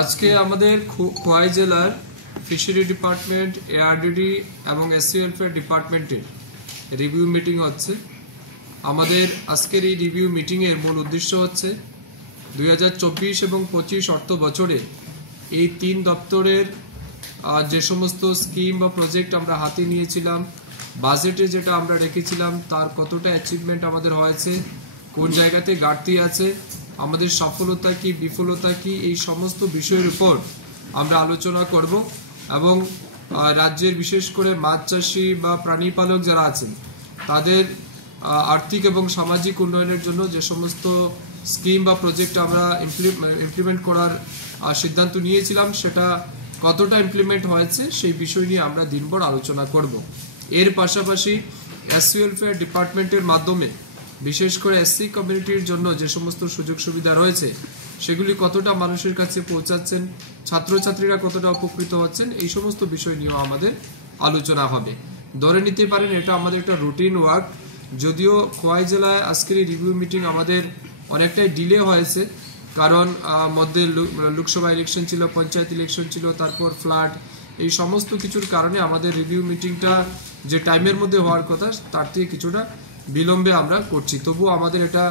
আজকে আমাদের খোয়াই জেলার ফিশারি ডিপার্টমেন্ট, এআরডিডি এবং এসসি ওয়েলফেয়ার ডিপার্টমেন্টের রিভিউ মিটিং হচ্ছে। আমাদের আজকের এই রিভিউ মিটিংয়ের মূল উদ্দেশ্য হচ্ছে 2024 এবং 25 অর্থ বছরে এই 3 দপ্তরের যে সমস্ত স্কিম বা প্রজেক্ট আমরা হাতে নিয়েছিলাম, বাজেটে যেটা আমরা রেখেছিলাম তার কতটা অ্যাচিভমেন্ট আমাদের হয়েছে, কোন জায়গাতে ঘাটতি আছে, আমাদের সফলতা কি বিফলতা কি, এই সমস্ত বিষয়ের উপর আমরা আলোচনা করব। এবং রাজ্যের বিশেষ করে মাছ চাষি বা প্রাণী পালক যারা আছেন তাদের আর্থিক এবং সামাজিক উন্নয়নের জন্য যে সমস্ত স্কিম বা প্রজেক্ট আমরা ইমপ্লিমেন্ট করার সিদ্ধান্ত নিয়েছিলাম সেটা কতটা ইমপ্লিমেন্ট হয়েছে সেই বিষয় নিয়ে আমরা দিনভর আলোচনা করব। এর পাশাপাশি এসসি ওয়েলফেয়ার ডিপার্টমেন্টের মাধ্যমে বিশেষ করে এসসি কমিউনিটির জন্য যে সমস্ত সুযোগ সুবিধা রয়েছে সেগুলি কতটা মানুষের কাছে পৌঁছাচ্ছেন, ছাত্রছাত্রীরা কতটা উপকৃত হচ্ছেন, এই সমস্ত বিষয় নিয়েও আমাদের আলোচনা হবে। ধরে নিতে পারেন এটা আমাদের একটা রুটিন ওয়ার্ক। যদিও খোয়াই জেলায় আজকের এই রিভিউ মিটিং আমাদের অনেকটাই ডিলে হয়েছে, কারণ মধ্যে লোকসভা ইলেকশন ছিল, পঞ্চায়েত ইলেকশন ছিল, তারপর ফ্লাড, এই সমস্ত কিছুর কারণে আমাদের রিভিউ মিটিংটা যে টাইমের মধ্যে হওয়ার কথা তার থেকে কিছুটা বিলম্বে আমরা করছি। তবুও আমাদের এটা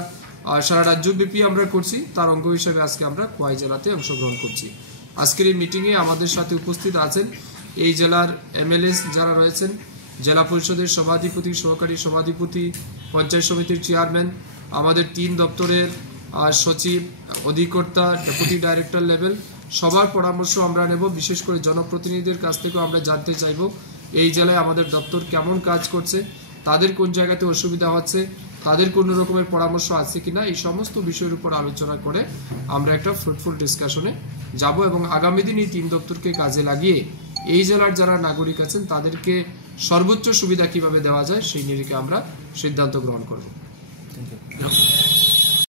সারা রাজ্যব্যাপী আমরা করছি, তার অঙ্গ হিসেবে আজকে আমরা খোয়াই জেলাতে অংশগ্রহণ করছি। আজকের এই মিটিংয়ে আমাদের সাথে উপস্থিত আছেন এই জেলার এমএলএস যারা রয়েছেন, জেলা পরিষদের সভাধিপতি, সহকারী সভাধিপতি, পঞ্চায়েত সমিতির চেয়ারম্যান, আমাদের 3 দপ্তরের সচিব, অধিকর্তা, ডেপুটি ডাইরেক্টর লেভেল, সবার পরামর্শ আমরা নেব। বিশেষ করে জনপ্রতিনিধিদের কাছ থেকেও আমরা জানতে চাইব এই জেলায় আমাদের দপ্তর কেমন কাজ করছে, তাদের কোন জায়গাতে অসুবিধা হচ্ছে, তাদের কোনো রকমের পরামর্শ আছে কিনা, এই সমস্ত বিষয়ের উপর আলোচনা করে আমরা একটা ফ্রুটফুল ডিসকাশনে যাব এবং আগামী দিন এই 3 দপ্তরকে কাজে লাগিয়ে এই জেলার যারা নাগরিক আছেন তাদেরকে সর্বোচ্চ সুবিধা কিভাবে দেওয়া যায় সেই নিরিখে আমরা সিদ্ধান্ত গ্রহণ করব।